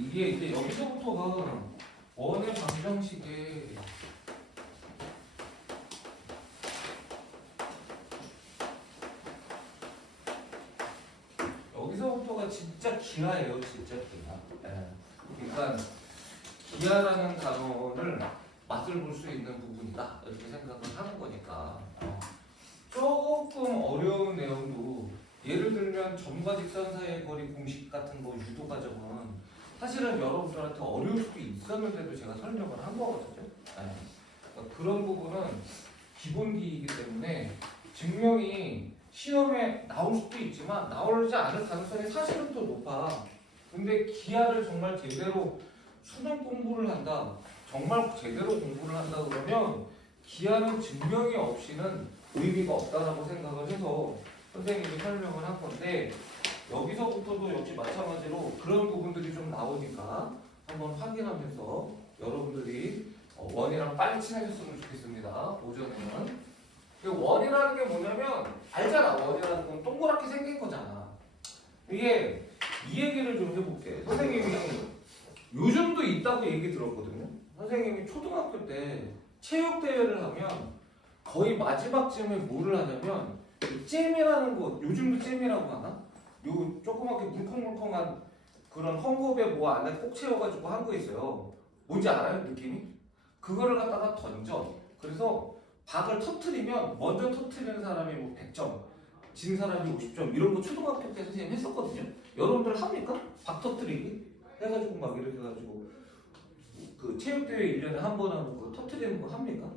이게 이제 여기서부터가 원의 방정식에 여기서부터가 진짜 기하예요, 진짜 기하. 예. 그러니까 기하라는 단어를 맛을 볼 수 있는 부분이다 이렇게 생각을 하는 거니까 조금 어려운 내용도 예를 들면 점과 직선 사이의 거리 공식 같은 거 유도 과정은 사실은 여러분들한테 어려울 수도 있었는데도 제가 설명을 한 거거든요. 네. 그러니까 그런 부분은 기본기이기 때문에 증명이 시험에 나올 수도 있지만 나오지 않을 가능성이 사실은 더 높아. 근데 기하를 정말 제대로 수능 공부를 한다, 정말 제대로 공부를 한다 그러면 기하는 증명이 없이는 의미가 없다라고 생각을 해서 선생님이 설명을 한 건데, 여기서부터도 역시 마찬가지로 그런 부분들이 좀 나오니까 한번 확인하면서 여러분들이 원이랑 빨리 친해졌으면 좋겠습니다. 오전에는. 원이라는 게 뭐냐면 알잖아. 원이라는 건 동그랗게 생긴 거잖아. 이게 이 얘기를 좀 해볼게. 선생님이 요즘도 있다고 얘기 들었거든요. 선생님이 초등학교 때 체육대회를 하면 거의 마지막쯤에 뭐를 하냐면 잼이라는 거, 요즘도 잼이라고 하나? 요 조그맣게 물컹물컹한 그런 헝겊에 뭐 안에 꼭 채워가지고 한 거 있어요. 뭔지 알아요? 느낌이? 그거를 갖다가 던져. 그래서 박을 터트리면 먼저 터트리는 사람이 뭐 100점, 진 사람이 50점 이런 거 초등학교 때 선생님 했었거든요. 여러분들 합니까? 박 터트리기? 해가지고 막 이렇게 해가지고 그 체육대회 1년에 한 번 하는 거 터트리는 거 합니까?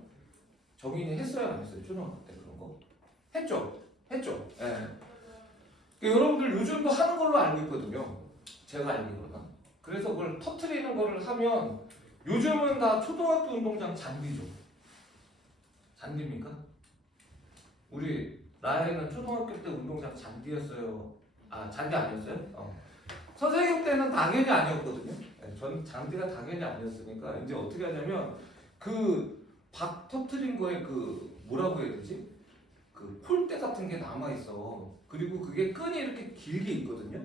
정인이 했어요? 안 했어요? 초등학교 때 그런 거? 했죠? 했죠? 예. 여러분들 요즘도 하는 걸로 알고 있거든요. 제가 알기로는. 그래서 그걸 터트리는 거를 하면 요즘은 다 초등학교 운동장 잔디죠. 잔디입니까? 우리 나이는 초등학교 때 운동장 잔디였어요. 아, 잔디 아니었어요? 선생님 때는 당연히 아니었거든요. 네, 전 잔디가 당연히 아니었으니까 이제 어떻게 하냐면 그 박 터트린 거에 그 뭐라고 해야 되지? 그 폴대 같은 게 남아 있어. 그리고 그게 끈이 이렇게 길게 있거든요.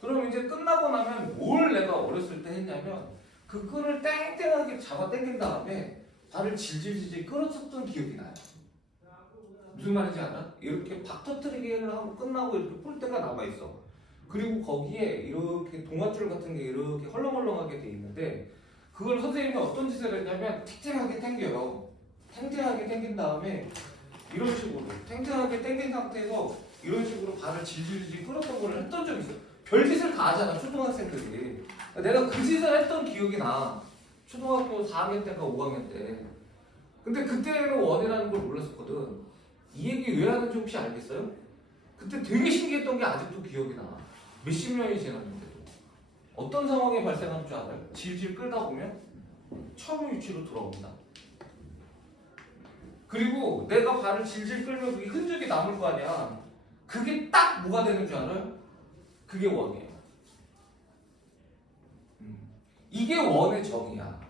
그럼 이제 끝나고 나면 뭘 내가 어렸을 때 했냐면 그 끈을 땡땡하게 잡아 당긴 다음에 발을 질질질질 끌었었던 기억이 나요. 무슨 말인지 알아? 이렇게 박 터트리기를 하고 끝나고 이렇게 폴대가 남아 있어. 그리고 거기에 이렇게 동아줄 같은 게 이렇게 헐렁헐렁하게 돼 있는데 그걸 선생님이 어떤 짓을 했냐면 탱탱하게 당겨요. 탱탱하게 당긴 다음에 이런 식으로 탱탱하게 당긴 상태에서 이런 식으로 발을 질질질 끌었던 걸 했던 적이 있어요. 별짓을 다 하잖아, 초등학생들이. 내가 그 짓을 했던 기억이 나. 초등학교 4학년 때인가 5학년 때. 근데 그때는 원이라는 걸 몰랐었거든. 이 얘기 왜 하는지 혹시 알겠어요? 그때 되게 신기했던 게 아직도 기억이 나. 몇십 년이 지났는데도. 어떤 상황이 발생한 줄 알아요? 질질 끌다 보면 처음 위치로 돌아온다. 그리고 내가 발을 질질 끌면 그게 흔적이 남을 거 아니야. 그게 딱 뭐가 되는 줄 알아요? 그게 원이에요. 이게 원의 정의야.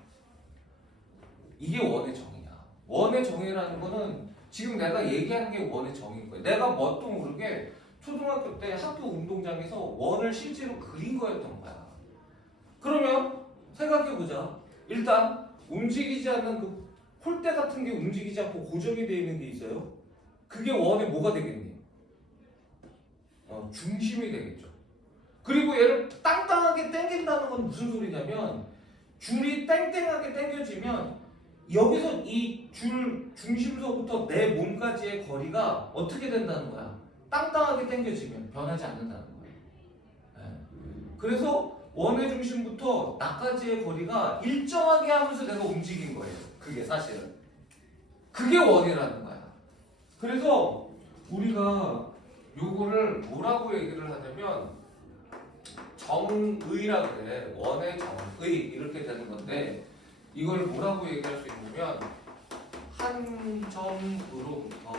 이게 원의 정의야. 원의 정의라는 거는 지금 내가 얘기하는 게 원의 정의인 거예요. 내가 뭣도 모르게 초등학교 때 학교 운동장에서 원을 실제로 그린 거였던 거야. 그러면 생각해보자. 일단 움직이지 않는 그 폴대 같은 게 움직이지 않고 고정이 되어 있는 게 있어요. 그게 원의 뭐가 되겠니? 중심이 되겠죠. 그리고 얘를 땅땅하게 당긴다는 건 무슨 소리냐면 줄이 땡땡하게 당겨지면 여기서 이 줄 중심서부터 내 몸까지의 거리가 어떻게 된다는 거야? 땅땅하게 당겨지면 변하지 않는다는 거야. 네. 그래서 원의 중심부터 나까지의 거리가 일정하게 하면서 내가 움직인 거예요. 그게 사실은. 그게 원이라는 거야. 그래서 우리가 요거를 뭐라고 얘기를 하냐면 정의라 그래. 원의 정의 이렇게 되는 건데 이걸 뭐라고 얘기할 수 있냐면 한 점으로부터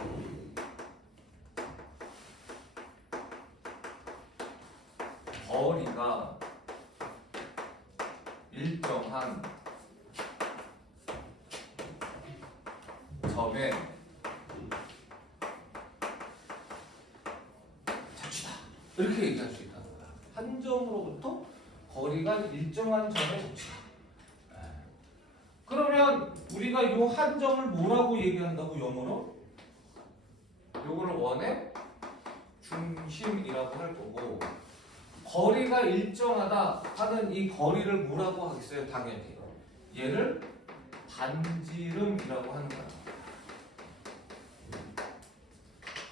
거리가 일정한 점에 자취다. 이렇게 얘기할 수 있다는 거야. 한 점으로부터 거리가 일정한 점의 접시다. 그러면 우리가 이 한 점을 뭐라고 얘기한다고 영어로? 요거를 원의 중심이라고 할 거고 거리가 일정하다 하는 이 거리를 뭐라고 하겠어요? 당연히 얘를 반지름이라고 하는 거야.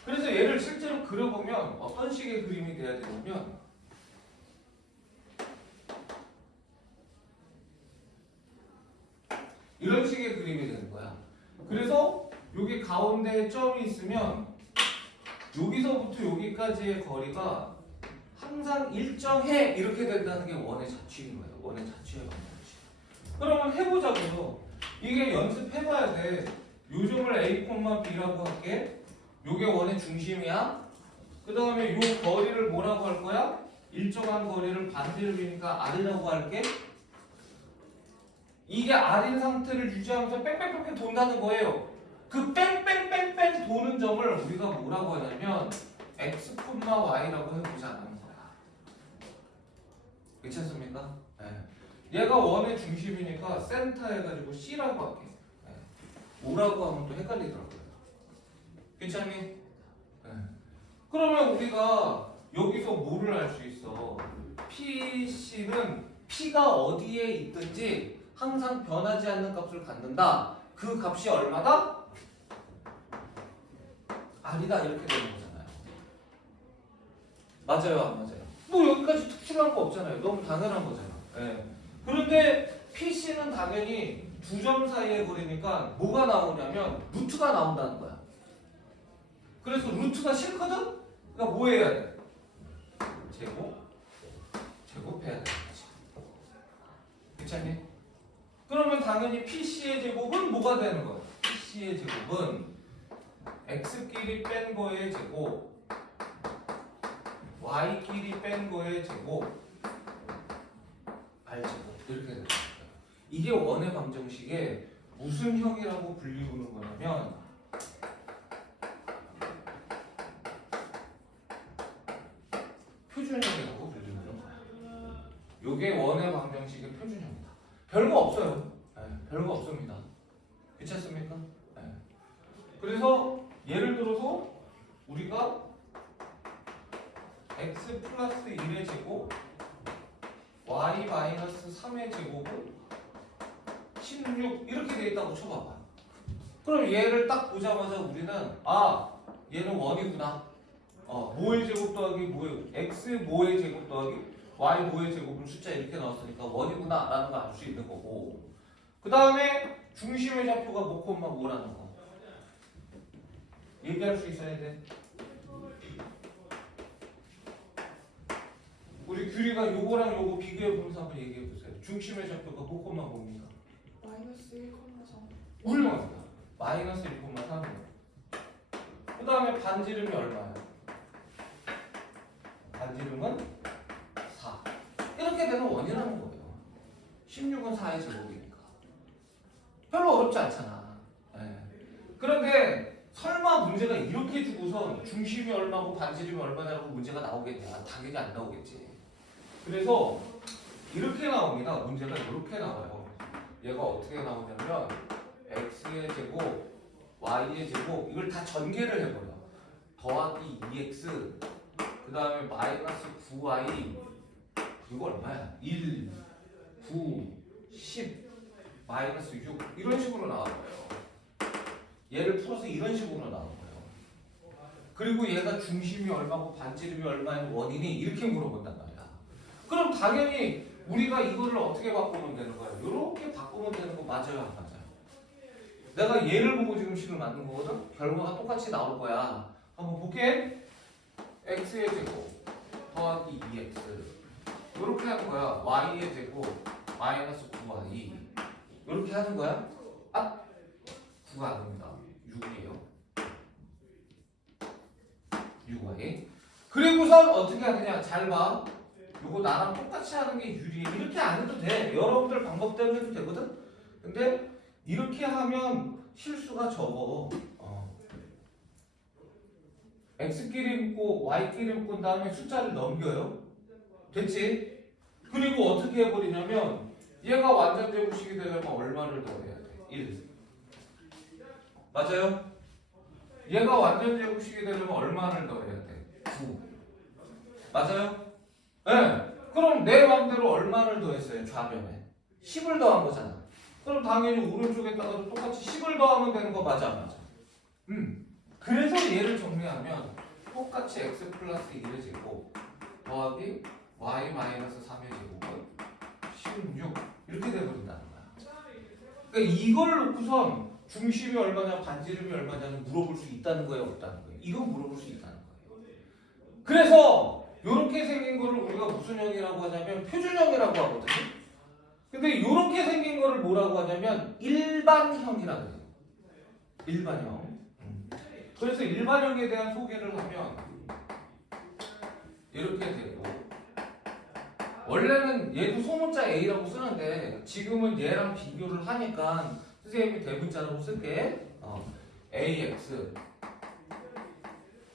그래서 얘를 실제로 그려보면 어떤 식의 그림이 돼야 되냐면 이런 식의 그림이 되는 거야. 그래서 여기 가운데에 점이 있으면 여기서부터 여기까지의 거리가 항상 일정해 이렇게 된다는 게 원의 자취인 거예요. 원의 자취예요. 그러면 해보자고요. 이게 연습해봐야 돼. 요 점을 A, B라고 할게. 요게 원의 중심이야. 그 다음에 요 거리를 뭐라고 할 거야? 일정한 거리를 반지름이니까 R이라고 할게. 이게 R인 상태를 유지하면서 뺑뺑뺑뺑 돈다는 거예요. 그 뺑뺑뺑뺑 도는 점을 우리가 뭐라고 하냐면 X, Y라고 해보자는 거야. 괜찮습니까? 네. 얘가 원의 중심이니까 센터 해가지고 C라고 할게. 네. O라고 하면 또 헷갈리더라고요. 괜찮니? 네. 그러면 우리가 여기서 뭐를 알 수 있어? PC는 P가 어디에 있든지 항상 변하지 않는 값을 갖는다. 그 값이 얼마다? R이다 이렇게 되는 거잖아요. 맞아요, 안 맞아요? 뭐 여기까지 특출한 거 없잖아요. 너무 당연한 거잖아요. 네. 그런데 PC는 당연히 두 점 사이의 거리니까 뭐가 나오냐면 루트가 나온다는 거야. 그래서 루트가 싫거든? 그러니까 뭐 해야 돼? 제곱해야 되는 거지. 괜찮니? 그러면 당연히 PC의 제곱은 뭐가 되는 거야? PC의 제곱은 X끼리 뺀 거의 제곱 Y끼리 뺀 거의 제곱 R제곱 이렇게 되는 거예요. 이게 원의 방정식의 무슨 형이라고 불리우는 거냐면 표준형이라고 불리우는 거야. 요게 원의 방정식의 표준형이다. 별거 없어요. 네, 별거 없습니다. 괜찮습니까? 네. 그래서 예를 들어서 우리가 x 플러스 1의 제곱 y 마이너스 3의 제곱은 16 이렇게 돼 있다고 쳐봐봐. 그럼 얘를 딱 보자마자 우리는 아 얘는 원이구나. 뭐의 제곱 더하기 뭐의 x 뭐의 제곱 더하기 y 뭐의 제곱은 숫자 이렇게 나왔으니까 원이구나 라는 걸 알 수 있는 거고 그 다음에 중심의 좌표가 뭐라는 거 얘기할 수 있어야 돼. 우리 규리가 요거랑 요거 비교해 보면서 한번 얘기해 보세요. 중심의 좌표가 뭡니까? 마이너스 1,3. 훌륭합니다. 마이너스 1,3이에요. 그 다음에 반지름이 얼마야? 반지름은 4. 이렇게 되는 원이라는 거예요. 16은 4의 제곱이니까. 별로 어렵지 않잖아. 네. 그런데 설마 문제가 이렇게 주고선 중심이 얼마고 반지름이 얼마냐고 문제가 나오겠냐? 당연히 안 나오겠지. 그래서 이렇게 나옵니다. 문제가 이렇게 나와요. 얘가 어떻게 나오냐면 x의 제곱, y의 제곱 이걸 다 전개를 해버려. 더하기 2x 그 다음에 마이너스 9y 이거 얼마야? 1, 9, 10 마이너스 6 이런 식으로 나와요. 얘를 풀어서 이런 식으로 나온 거예요. 그리고 얘가 중심이 얼마고 반지름이 얼마인 원인이 이렇게 물어본단 말이야. 그럼 당연히 우리가 이거를 어떻게 바꾸면 되는 거야? 이렇게 바꾸면 되는 거 맞아요, 안 맞아요? 내가 얘를 보고 지금 식을 만든 거거든? 결과가 똑같이 나올 거야. 한번 볼게. x의 제곱 더하기 2x 이렇게 하는 거야. y의 제곱 마이너스 9y 이렇게 하는 거야. 아, 9가 아닙니다. 6이에요. 6y. 그리고선 어떻게 하느냐? 잘 봐. 요거 나랑 똑같이 하는 게 유리해. 이렇게 안 해도 돼. 여러분들 방법대로 해도 되거든. 근데 이렇게 하면 실수가 적어. x끼리 묶고 y끼리 묶은 다음에 숫자를 넘겨요. 됐지? 그리고 어떻게 해버리냐면 얘가 완전 제곱식이 되려면 얼마를 더해야 돼? 1. 맞아요? 얘가 완전 제곱식이 되려면 얼마를 더해야 돼? 9. 맞아요? 네. 그럼 내 맘대로 얼마를 더했어요? 좌변에 10을 더한 거잖아. 그럼 당연히 오른쪽에다가도 똑같이 10을 더하면 되는 거 맞아 안 맞아? 그래서 얘를 정리하면 똑같이 x 플러스 1의 제곱 더하기 y 마이너스 3의 제곱은 16 이렇게 돼버린다는 거야. 그러니까 이걸 놓고선 중심이 얼마냐 반지름이 얼마냐는 물어볼 수 있다는 거예요 없다는 거예요? 이건 물어볼 수 있다는 거예요. 그래서 이렇게 생긴 거를 우리가 무슨 형이라고 하냐면 표준형이라고 하거든요. 근데 이렇게 생긴 거를 뭐라고 하냐면 일반형이라고 해요. 일반형. 그래서 일반형에 대한 소개를 하면 이렇게 되고 원래는 얘도 소문자 A라고 쓰는데 지금은 얘랑 비교를 하니까 선생님이 대문자라고 쓸게. AX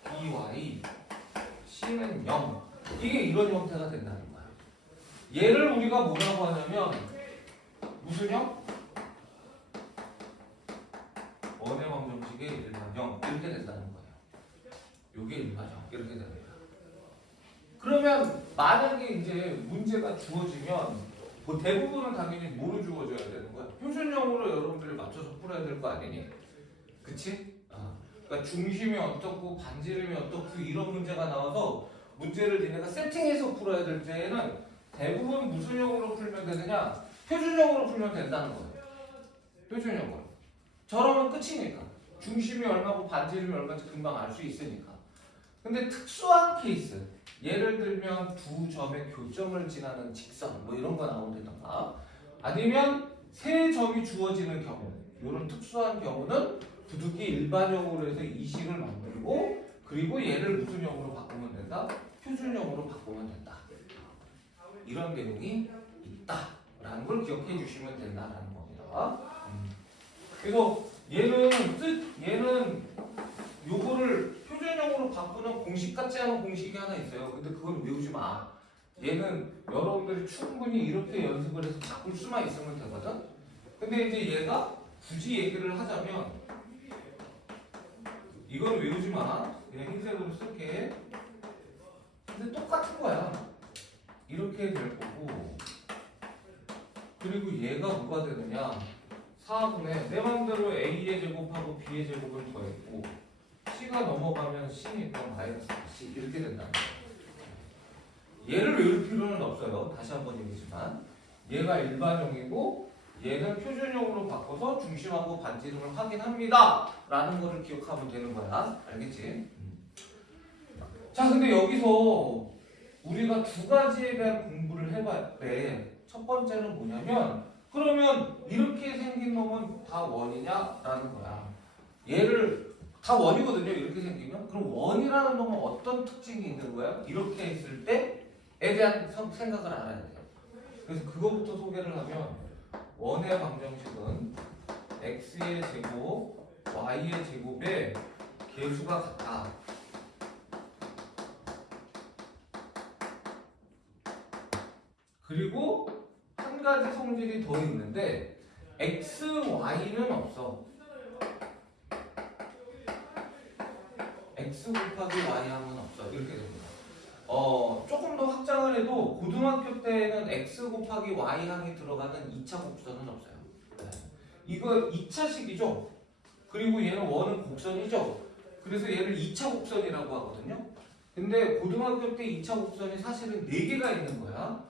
BY C는 0 이게 이런 형태가 된다는 거야. 얘를 우리가 뭐라고 하냐면 무슨 형? 원의 방정식의 일반형 이렇게 된다는 거예요. 요게 일반형 이렇게 되는 거야. 그러면 만약에 이제 문제가 주어지면 뭐 대부분은 당연히 뭐로 주어져야 되는 거야? 표준형으로 여러분들이 맞춰서 풀어야 될 거 아니니? 그치? 그러니까 중심이 어떻고 반지름이 어떻고 이런 문제가 나와서 문제를 니네가 세팅해서 풀어야 될 때에는 대부분 무슨 형으로 풀면 되느냐? 표준형으로 풀면 된다는 거예요. 표준형으로. 저러면 끝이니까. 중심이 얼마고 반지름이 얼마인지 금방 알 수 있으니까. 근데 특수한 케이스. 예를 들면 두 점의 교점을 지나는 직선 뭐 이런 거 나온다던가 아니면 세 점이 주어지는 경우 이런 특수한 경우는 부득이 일반형으로 해서 이 식을 만들고 그리고 얘를 무슨 형으로 바꾸면 된다? 표준형으로 바꾸면 된다. 이런 내용이 있다라는 걸 기억해 주시면 된다라는 겁니다. 그래서 얘는 요거를 표준형으로 바꾸는 공식 같지 않은 공식이 하나 있어요. 근데 그건 외우지 마. 얘는 여러분들이 충분히 이렇게 연습을 해서 바꿀 수만 있으면 되거든. 근데 이제 얘가 굳이 얘기를 하자면 이건 외우지 마. 그냥 흰색으로 쓸게. 근데 똑같은 거야. 이렇게 될 거고 그리고 얘가 뭐가 되느냐 4분의 내 맘대로 A의 제곱하고 B의 제곱을 더했고 C가 넘어가면 C니까 마이너스 C 이렇게 된다는 거예요. 얘를 외울 필요는 없어요. 다시 한번 얘기지만 얘가 일반형이고 얘는 표준형으로 바꿔서 중심하고 반지름을 확인합니다 라는 거를 기억하면 되는 거야. 알겠지? 자 근데 여기서 우리가 두 가지에 대한 공부를 해봐야 돼. 첫 번째는 뭐냐면 그러면 이렇게 생긴 놈은 다 원이냐? 라는 거야. 얘를 다 원이거든요. 이렇게 생기면. 그럼 원이라는 놈은 어떤 특징이 있는 거야? 이렇게 했을 때에 대한 생각을 알아야 돼요. 그래서 그거부터 소개를 하면 원의 방정식은 x의 제곱, y의 제곱의 개수가 같다. 그리고 한 가지 성질이 더 있는데 x, y는 없어. x 곱하기 y항은 없어. 이렇게 됩니다. 조금 더 확장을 해도 고등학교 때는 x 곱하기 y항이 들어가는 2차 곡선은 없어요. 네. 이거 2차식이죠. 그리고 얘는 원은 곡선이죠. 그래서 얘를 2차 곡선이라고 하거든요. 근데 고등학교 때 2차 곡선이 사실은 4개가 있는 거야.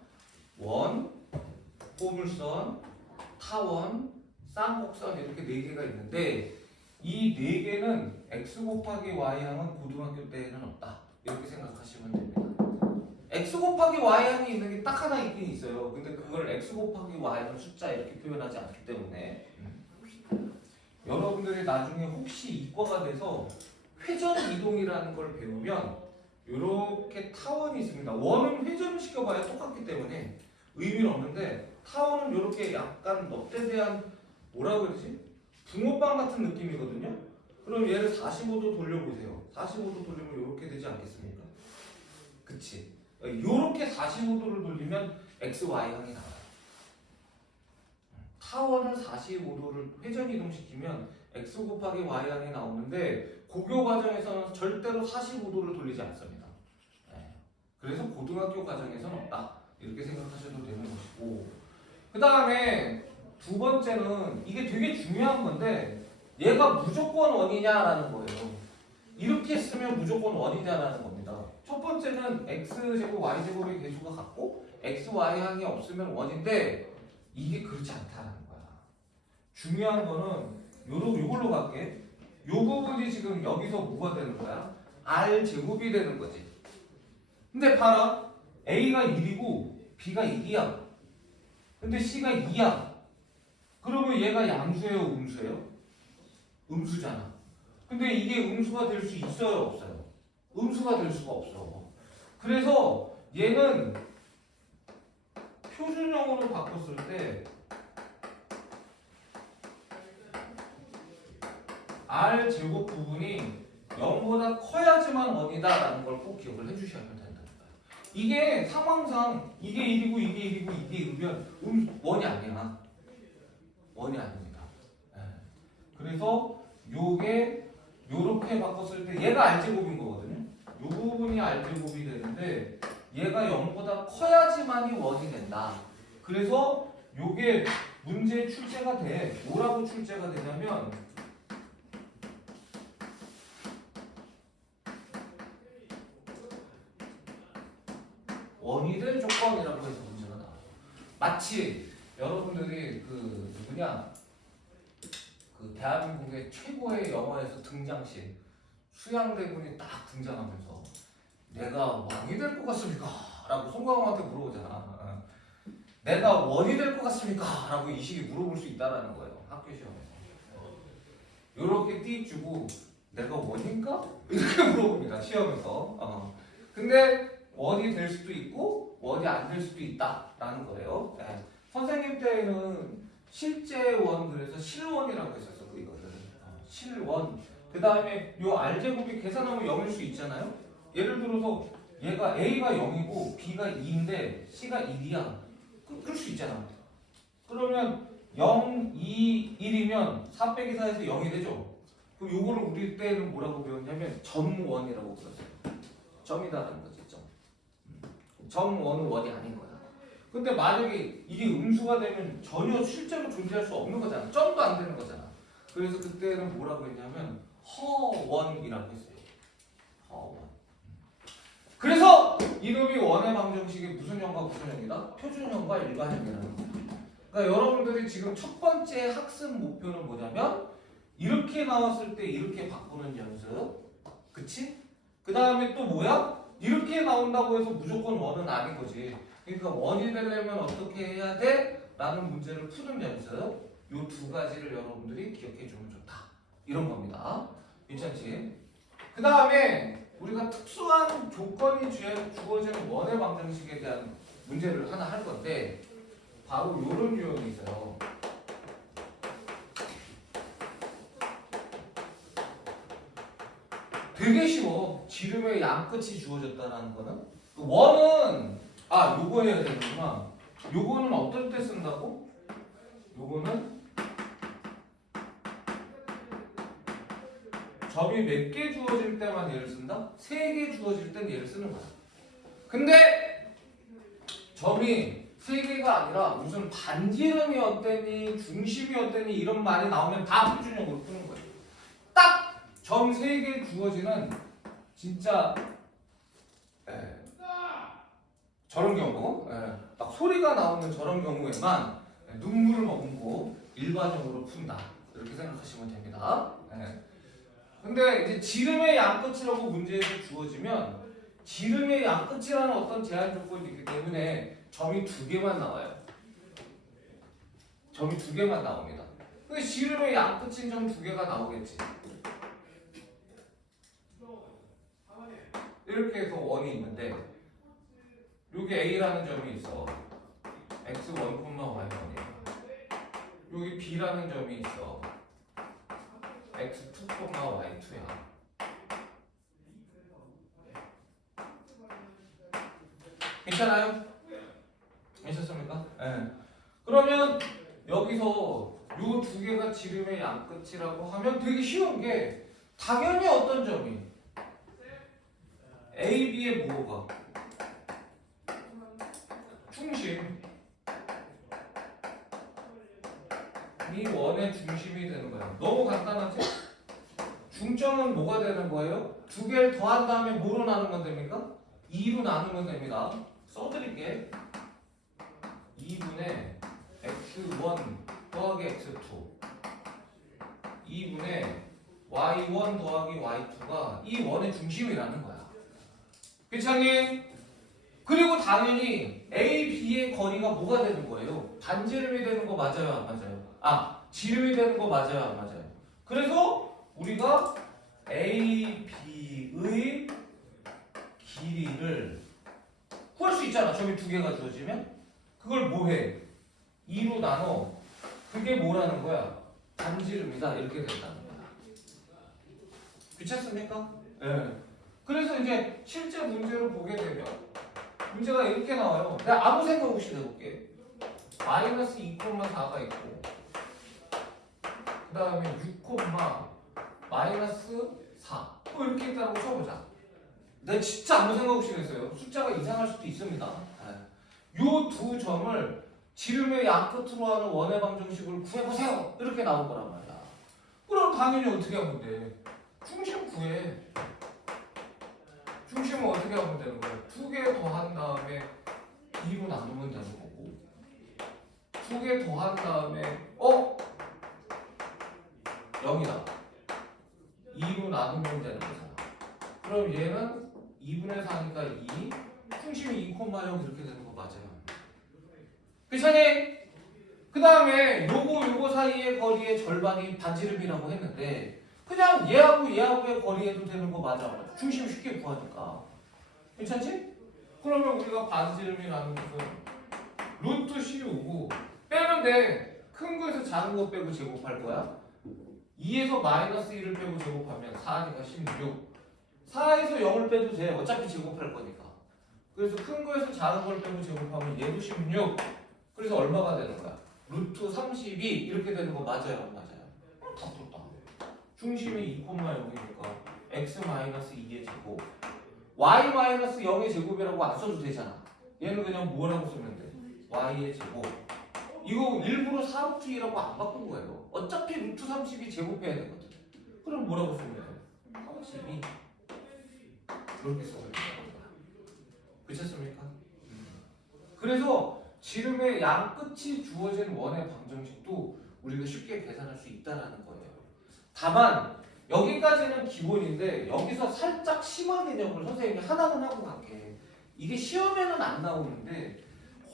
원, 포물선, 타원, 쌍곡선 이렇게 4개가 있는데 이 4개는 x 곱하기 y항은 고등학교 때에는 없다. 이렇게 생각하시면 됩니다. x 곱하기 y항이 있는 게 딱 하나 있긴 있어요. 근데 그걸 x 곱하기 y는 숫자 이렇게 표현하지 않기 때문에 여러분들이 나중에 혹시 이과가 돼서 회전 이동이라는 걸 배우면 이렇게 타원이 있습니다. 원은 회전을 시켜봐야 똑같기 때문에 의미는 없는데 타원은 이렇게 약간 넙대대한 뭐라고 그러지? 붕어빵 같은 느낌이거든요. 그럼 얘를 45도 돌려보세요. 45도 돌리면 이렇게 되지 않겠습니까? 그치? 이렇게 45도를 돌리면 x, y항이 나와요. 타원을 45도를 회전 이동시키면 x 곱하기 y항이 나오는데 고교 과정에서는 절대로 45도를 돌리지 않습니다. 네. 그래서 고등학교 과정에서는 없다. 이렇게 생각하셔도 되는 것이고, 그 다음에 두 번째는 이게 되게 중요한 건데 얘가 무조건 원이냐라는 거예요. 이렇게 쓰면 무조건 원이냐라는 겁니다. 첫 번째는 x제곱 y제곱의 개수가 같고 x, y항이 없으면 원인데 이게 그렇지 않다는 거야. 중요한 거는 요걸로 갈게. 요 부분이 지금 여기서 뭐가 되는 거야? r제곱이 되는 거지. 근데 봐라. a가 1이고 b가 1이야. 근데 c가 2야. 그러면 얘가 양수예요, 음수예요? 음수잖아. 근데 이게 음수가 될 수 있어요, 없어요? 음수가 될 수가 없어. 그래서 얘는 표준형으로 바꿨을 때 r제곱 부분이 0보다 커야지만 원이다라는 걸 꼭 기억을 해주셔야 된다는 거예요. 이게 상황상 이게 1이고 이게 1이고 이게 1이면 원이 아니야. 원이 아닙니다. 네. 그래서 요게 요렇게 바꿨을 때 얘가 r제곱인 거거든요. 요 부분이 r제곱이 되는데 얘가 0보다 커야지만이 원이 된다. 그래서 요게 문제에 출제가 돼. 뭐라고 출제가 되냐면 원이 될 조건이라고 해서 문제가 나와요. 마치 여러분들이 그 누구냐? 그 대한민국의 최고의 영화에서 등장신 수양대군이 딱 등장하면서 내가 왕이 될 것 같습니까? 라고 송강호한테 물어보잖아. 내가 원이 될 것 같습니까? 라고 이식이 물어볼 수 있다라는 거예요. 학교 시험에서. 요렇게 띄주고 내가 원인가? 이렇게 물어봅니다. 시험에서. 근데 원이 될 수도 있고 원이 안 될 수도 있다라는 거예요. 네. 선생님 때는 실제 원 그래서 실원이라고 했었어. 이거를 실원. 그 다음에 요 r제곱이 계산하면 0일 수 있잖아요. 예를 들어서 얘가 a가 0이고 b가 2인데 c가 1이야. 그럴 수 있잖아. 그러면 0, 2, 1이면 4 빼기 4에서 0이 되죠. 그럼 요거를 우리 때는 뭐라고 배웠냐면 점원이라고 불렀어요. 점이다라는 거지. 점원은 원이 아닌 거야. 근데 만약에 이게 음수가 되면 전혀 실제로 존재할 수 없는 거잖아. 점도 안 되는 거잖아. 그래서 그때는 뭐라고 했냐면 허원이라고 했어요. 허원. 그래서 이놈이 원의 방정식이 무슨 형과 무슨 형이다? 표준형과 일반형이라는 거야. 그러니까 여러분들이 지금 첫 번째 학습 목표는 뭐냐면 이렇게 나왔을 때 이렇게 바꾸는 연습. 그치? 그 다음에 또 뭐야? 이렇게 나온다고 해서 무조건 원은 아닌 거지. 그러니까 원이 되려면 어떻게 해야 돼? 라는 문제를 푸는 연습. 요 두 가지를 여러분들이 기억해 주면 좋다. 이런 겁니다. 괜찮지? 그 다음에 우리가 특수한 조건이 주어지는 원의 방정식에 대한 문제를 하나 할 건데 바로 이런 유형이 있어요. 되게 쉬워. 지름의 양끝이 주어졌다는 거는. 원은 요거 해야 되는구나. 요거는 어떨 때 쓴다고? 요거는 점이 몇 개 주어질 때만 얘를 쓴다? 3개 주어질 땐 얘를 쓰는 거야. 근데 점이 3개가 아니라 무슨 반지름이 어땠니, 중심이 어땠니 이런 말이 나오면 다 표준형으로 푸는 거예요. 딱 점 3개 주어지는 진짜 저런 경우, 딱 소리가 나오는 저런 경우에만 눈물을 머금고 일반적으로 푼다. 이렇게 생각하시면 됩니다. 근데 이제 지름의 양끝이라고 문제에서 주어지면 지름의 양끝이라는 어떤 제한 조건이 있기 때문에 점이 2개만 나와요. 점이 2개만 나옵니다. 근데 지름의 양끝인 점 2개가 나오겠지. 이렇게 해서 원이 있는데 여기 A라는 점이 있어. X1, Y1이야. 여기 B라는 점이 있어. X2, Y2야. 괜찮아요? 괜찮습니까? 예. 그러면 여기서 요 두 개가 지름의 양끝이라고 하면 되게 쉬운 게 당연히 어떤 점이 A, B의 뭐가 중심 이 원의 중심이 되는 거예요. 너무 간단하지? 중점은 뭐가 되는 거예요? 두 개를 더한 다음에 뭐로 나누면 됩니까? 2로 나누면 됩니다. 써드릴게. 2분의 x1 더하기 x2 2분의 y1 더하기 y2가 이 원의 중심이라는 거야. 괜찮니? 그리고 당연히 A, B의 거리가 뭐가 되는 거예요? 반지름이 되는 거 맞아요? 안 맞아요? 지름이 되는 거 맞아요? 안 맞아요? 그래서 우리가 A, B의 길이를 구할 수 있잖아. 점이 두 개가 주어지면 그걸 뭐 해? 2로 나눠. 그게 뭐라는 거야? 반지름이다. 이렇게 된다는 거야. 귀찮습니까? 네. 그래서 이제 실제 문제를 보게 되면 문제가 이렇게 나와요. 내가 아무 생각 없이 내볼게. 마이너스 2,4가 있고 그 다음에 6, 마이너스 4 이렇게 있다고 쳐보자. 내가 진짜 아무 생각 없이 냈어요. 숫자가 이상할 수도 있습니다. 요 두 점을 지름의 양끝으로 하는 원의 방정식을 구해보세요. 이렇게 나올 거란 말이야. 그럼 당연히 어떻게 하면 돼? 중심 구해. 중심은 어떻게 하면 되는 거야? 두 개 더한 다음에 2로 나누면 되는 거고 두 개 더한 다음에 0이다. 2로 나누면 되는 거잖아. 그럼 얘는 2분의 4니까 2 중심이 2,0 이렇게 되는 거 맞아요. 괜찮니? 그 다음에 요거 사이의 거리의 절반이 반지름이라고 했는데 그냥 얘하고의 거리에도 되는 거 맞아. 중심 쉽게 구하니까. 괜찮지? 그러면 우리가 반지름이라는 것은 루트 CU고 빼는데 큰 거에서 작은 거 빼고 제곱할 거야. 2에서 마이너스 1을 빼고 제곱하면 4니까 16. 4에서 0을 빼도 돼. 어차피 제곱할 거니까. 그래서 큰 거에서 작은 걸 빼고 제곱하면 얘도 16. 그래서 얼마가 되는 거야? 루트 32 이렇게 되는 거 맞아요? 안 맞아요? 다 풀었다. 중심이 2,0이니까 x-2의 제곱 y-0의 제곱이라고 안 써도 되잖아. 얘는 그냥 뭐라고 쓰면 돼? y의 제곱. 이거 일부러 4루트 2라고 안 바꾼 거예요. 어차피 루트 32 제곱해야 되거든. 그럼 뭐라고 쓰면 돼? 32 이렇게 써야 된다. 그렇습니까? 그래서 지름의 양끝이 주어진 원의 방정식도 우리가 쉽게 계산할 수 있다는 거예요. 다만 여기까지는 기본인데 여기서 살짝 심화 개념을 선생님이 하나는 하고 갈게. 이게 시험에는 안 나오는데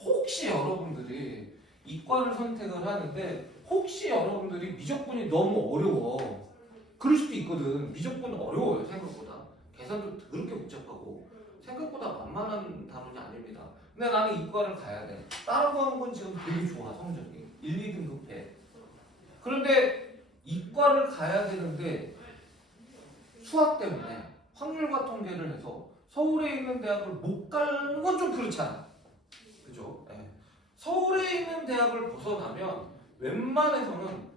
혹시 여러분들이 이과를 선택을 하는데 혹시 여러분들이 미적분이 너무 어려워. 그럴 수도 있거든. 미적분 어려워요. 생각보다. 계산도 그렇게 복잡하고 생각보다 만만한 단원이 아닙니다. 근데 나는 이과를 가야 돼. 다른 거 하는 건 지금 되게 좋아. 성적이 1, 2등급해. 그런데 이과를 가야 되는데 수학 때문에 확률과 통계를 해서 서울에 있는 대학을 못 가는 건 좀 그렇잖아. 그죠? 네. 서울에 있는 대학을 벗어나면 웬만해서는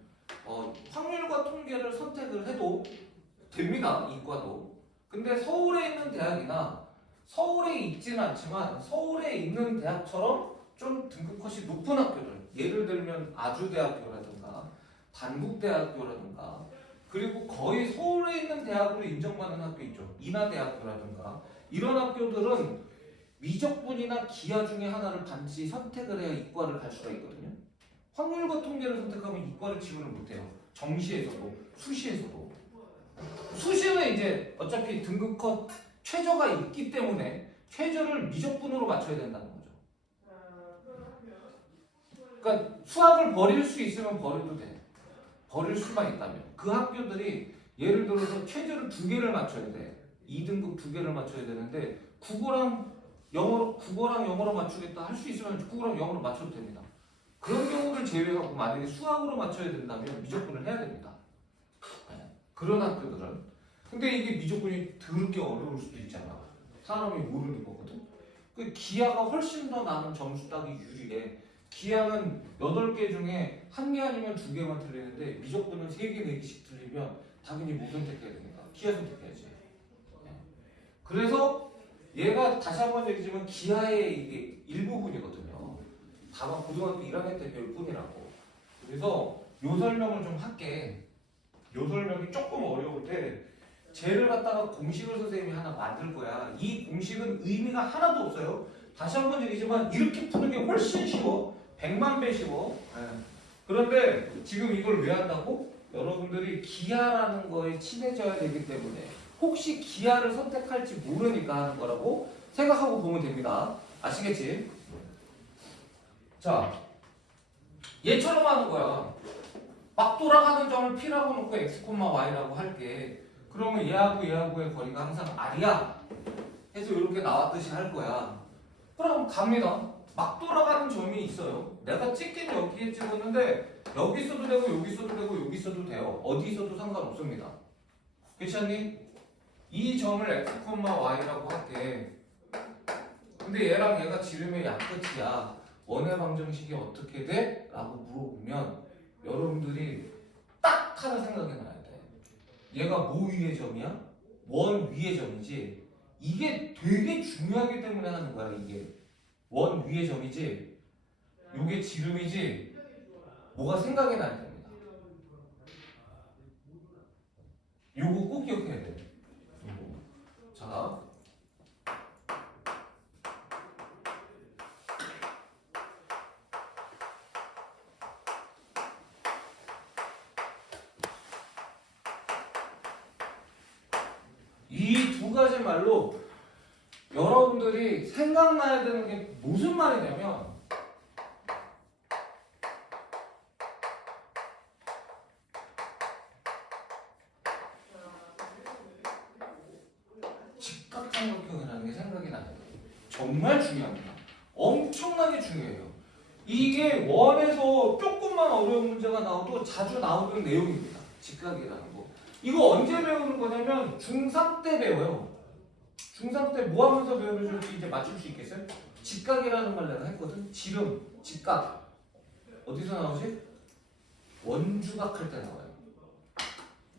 확률과 통계를 선택을 해도 됩니다. 이과도. 근데 서울에 있는 대학이나 서울에 있지는 않지만 서울에 있는 대학처럼 좀 등급 컷이 높은 학교들, 예를 들면 아주대학교라든가 단국대학교라든가 그리고 거의 서울에 있는 대학으로 인정받는 학교 있죠. 인하대학교라든가 이런 학교들은 미적분이나 기하 중에 하나를 반드시 선택을 해야 이과를 갈 수가 있거든요. 확률과 통계를 선택하면 이과를 지원을 못해요. 정시에서도 수시에서도. 수시는 이제 어차피 등급 컷 최저가 있기 때문에 최저를 미적분으로 맞춰야 된다는 거죠. 그러니까 수학을 버릴 수 있으면 버려도 돼. 버릴 수만 있다면. 그 학교들이 예를 들어서 최저를 2개를 맞춰야 돼. 2등급 2개를 맞춰야 되는데 국어랑 영어로 맞추겠다 할 수 있으면 국어랑 영어로 맞춰도 됩니다. 그런 경우를 제외하고 만약에 수학으로 맞춰야 된다면 미적분을 해야 됩니다. 그런 학교들은. 근데 이게 미적분이 더럽게 어려울 수도 있잖아. 사람이 모르는 거거든. 그 기하가 훨씬 더 나는 점수 따기 유리해. 기하는 8개 중에 1개 아니면 2개만 틀리는데 미적분은 3개, 4개씩 틀리면 당연히 뭐 선택해야 됩니까? 기하 선택해야지. 그래서 얘가 다시 한번 얘기지만 기하의 이게 일부분이거든요. 다만 고등학교 1학년 때 배울 뿐이라고. 그래서 요 설명을 좀 할게. 요 설명이 조금 어려울 때 쟤를 갖다가 공식을 선생님이 하나 만들 거야. 이 공식은 의미가 하나도 없어요. 다시 한번 얘기지만 이렇게 푸는 게 훨씬 쉬워. 100만 배 쉬워. 그런데 지금 이걸 왜 한다고? 여러분들이 기하라는 거에 친해져야 되기 때문에 혹시 기하를 선택할지 모르니까 하는 거라고 생각하고 보면 됩니다. 아시겠지? 자, 얘처럼 하는 거야. 막 돌아가는 점을 P라고 놓고 X, Y라고 할게. 그러면 얘하고의 거리가 항상 R이야. 해서 이렇게 나왔듯이 할 거야. 그럼 갑니다. 막 돌아가는 점이 있어요. 내가 찍긴 여기에 찍었는데 여기 있어도 되고 여기 있어도 되고 여기 있어도 돼요. 어디 있어도 상관없습니다. 괜찮니? 이 점을 X, Y라고 할게. 근데 얘랑 얘가 지름의 약끝이야. 원의 방정식이 어떻게 돼? 라고 물어보면 여러분들이 딱 하나 생각해 놔야 돼. 얘가 뭐 위의 점이야? 원 위의 점이지. 이게 되게 중요하기 때문에 하는 거야. 이게 원 위의 점이지. 요게 지름이지. 뭐가 생각이 나야 됩니다. 요거 꼭 기억해야 돼. 자, 이 두 가지 말로 여러분들이 생각나야 되는 게 무슨 말이냐면 직각삼각형이라는 게 생각이 나요. 정말 중요합니다. 엄청나게 중요해요. 이게 원에서 조금만 어려운 문제가 나와도 자주 나오는 내용입니다. 직각이라는 거. 이거 언제 배우는 거냐면 중3 때 배워요. 중3 때 뭐 하면서 배우는지 이제 맞출 수 있겠어요? 직각이라는 말 내가 했거든. 지름, 직각. 어디서 나오지? 원주각 할 때 나와요.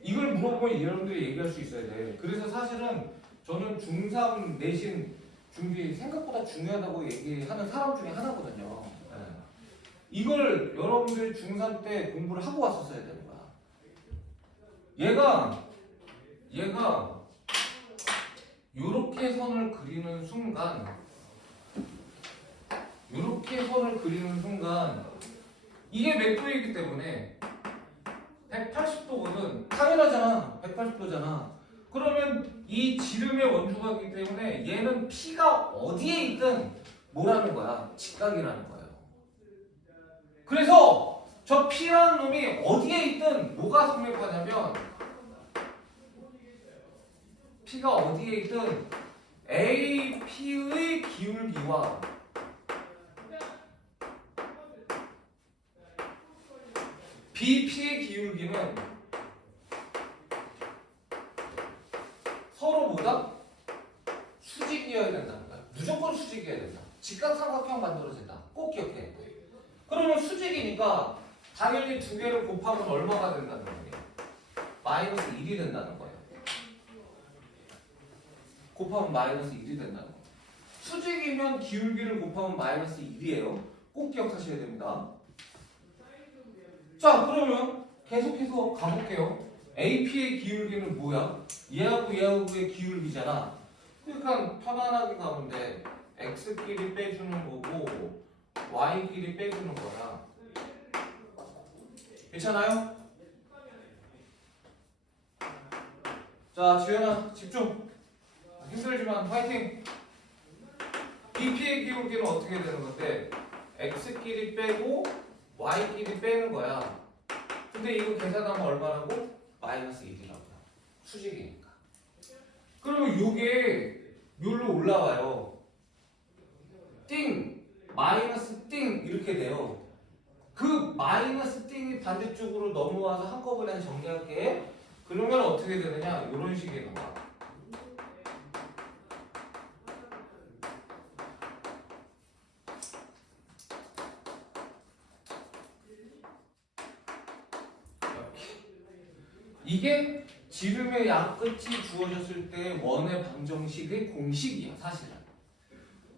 이걸 물어보면 여러분들이 얘기할 수 있어야 돼. 그래서 사실은 저는 중3 내신 준비 생각보다 중요하다고 얘기하는 사람 중에 하나거든요. 네. 이걸 여러분들이 중3 때 공부를 하고 왔었어야 되는 거야. 얘가 요렇게 선을 그리는 순간 이게 몇 도이기 때문에 180도거든. 당연하잖아. 180도잖아. 그러면 이 지름의 원주각이기 때문에 얘는 P가 어디에 있든 뭐라는 거야? 직각이라는 거예요. 그래서 저 P라는 놈이 어디에 있든 뭐가 성립하냐면 P가 어디에 있든 AP의 기울기와 BP의 기울기는 서로 뭐다? 수직이어야 된다는 거야. 무조건 수직이어야 된다. 직각삼각형 만들어진다. 꼭 기억해. 그러면 수직이니까 당연히 두 개를 곱하면 얼마가 된다는 거예요? 마이너스 1이 된다는 거예요. 곱하면 마이너스 1이 된다는 거예요. 수직이면 기울기를 곱하면 마이너스 1이에요. 꼭 기억하셔야 됩니다. 자, 그러면 계속해서 가볼게요. AP의 기울기는 뭐야? 얘하고의 기울기잖아. 그러니까 편안하게 가면 돼. X끼리 빼주는 거고 Y끼리 빼주는 거야. 괜찮아요? 자, 지현아 집중. 힘들지만 화이팅! BP의 기울기는 어떻게 되는 건데 X끼리 빼고 Y끼리 빼는 거야. 근데 이거 계산하면 얼마라고? 마이너스 1이라고요. 수직이니까. 그러면 요게 요로 올라와요. 띵! 마이너스 띵! 이렇게 돼요. 그 마이너스 띵이 반대쪽으로 넘어와서 한꺼번에 정리할게. 그러면 어떻게 되느냐? 이런 식의 나와. 이게 지름의 양끝이 주어졌을 때 원의 방정식의 공식이야 사실은.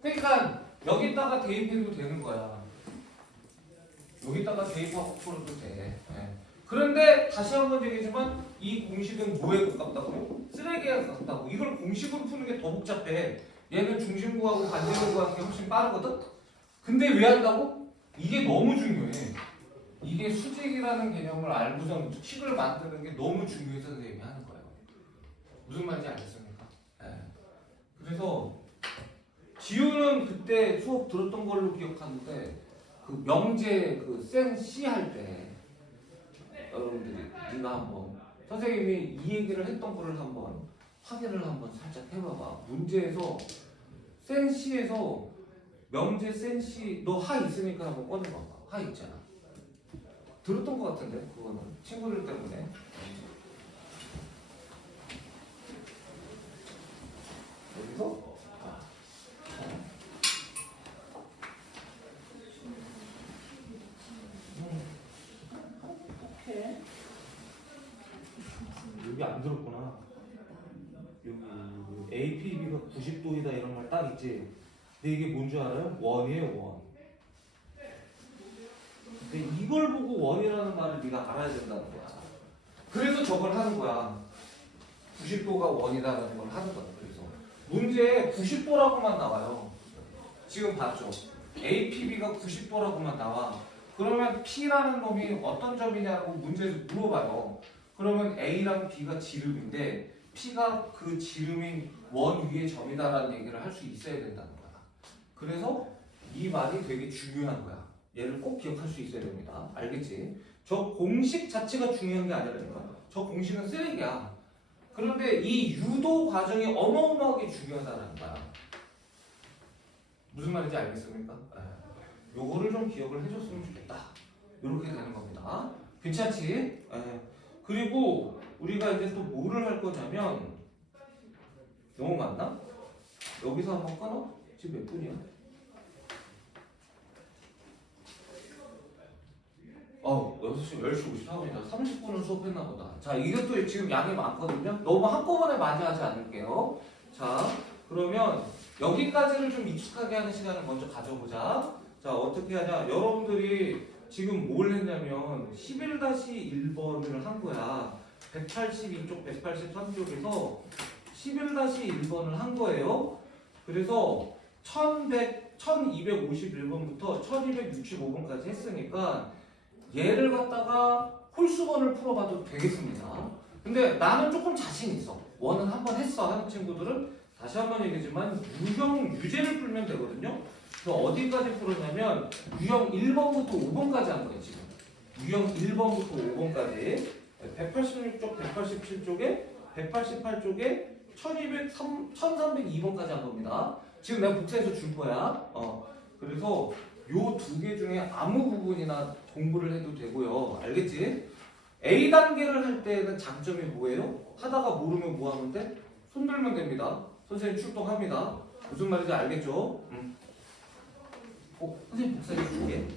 그러니까 여기다가 대입해도 되는 거야. 여기다가 대입하고 풀어도 돼. 예. 그런데 다시 한번 얘기하지만 이 공식은 뭐에 가깝다고요? 쓰레기에 가깝다고. 이걸 공식으로 푸는 게 더 복잡해. 얘는 중심 구하고 반대로 구하는 게 훨씬 빠르거든? 근데 왜 한다고? 이게 너무 중요해. 이게 수직이라는 개념을 알고선 식을 만드는 게 너무 중요해서 선생님이 하는 거예요. 무슨 말인지 알겠습니까? 예. 그래서 지우는 그때 수업 들었던 걸로 기억하는데 그 명제 그 센시 할 때 여러분들이 네가 한번 선생님이 이 얘기를 했던 거를 한번 확인을 한번 살짝 해봐봐. 문제에서 센시에서 명제 센시 너 하 있으니까 한번 꺼내봐봐. 하 있잖아. 들었던 것 같은데 그거는 친구들 때문에. 여기서 여기 안 들었구나. 여기 APB가 90도이다 이런 말 딱 있지. 근데 이게 뭔 줄 알아요? 원이에요, 원. 근데 이걸 보고 원이라는 말을 네가 알아야 된다는 거야. 그래서 저걸 하는 거야. 90도가 원이라는 걸 하는 거야. 그래서 문제에 90도라고만 나와요. 지금 봤죠? APB가 90도라고만 나와. 그러면 P라는 놈이 어떤 점이냐고 문제에서 물어봐요. 그러면 A랑 B가 지름인데 P가 그 지름인 원 위의 점이다라는 얘기를 할 수 있어야 된다는 거야. 그래서 이 말이 되게 중요한 거야. 얘를 꼭 기억할 수 있어야 됩니다. 알겠지? 저 공식 자체가 중요한 게 아니라니까. 저 공식은 쓰레기야. 그런데 이 유도 과정이 어마어마하게 중요하다는 거야. 무슨 말인지 알겠습니까? 요거를 좀 기억을 해줬으면 좋겠다. 이렇게 되는 겁니다. 괜찮지? 그리고 우리가 이제 또 뭐를 할 거냐면 너무 많나? 여기서 한번 끊어? 지금 몇 분이야? 6시 10시 54분이다. 30분은 수업했나 보다. 자, 이것도 지금 양이 많거든요. 너무 한꺼번에 많이 하지 않을게요. 자, 그러면 여기까지를 좀 익숙하게 하는 시간을 먼저 가져보자. 자, 어떻게 하냐? 여러분들이 지금 뭘 했냐면 11-1번을 한 거야. 182쪽, 183쪽에서 11-1번을 한 거예요. 그래서 1251번부터 1265번까지 했으니까 얘를 갖다가 홀수번을 풀어봐도 되겠습니다. 근데 나는 조금 자신 있어. 원은 한 번 했어 하는 친구들은 다시 한 번 얘기하지만 유형 유제를 풀면 되거든요. 그래서 어디까지 풀었냐면 유형 1번부터 5번까지 한 거예요 지금. 유형 1번부터 5번까지 186쪽, 187쪽에 188쪽에 1302번까지 한 겁니다. 지금 내가 복사해서 줄 거야. 그래서 요 두 개 중에 아무 부분이나 공부를 해도 되고요. 알겠지? A 단계를 할 때는 장점이 뭐예요? 하다가 모르면 뭐 하면 돼? 손 들면 됩니다. 선생님 출동합니다. 무슨 말인지 알겠죠? 선생님 복사해 줄게.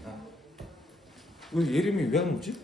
왜 예림이 왜 안 오지?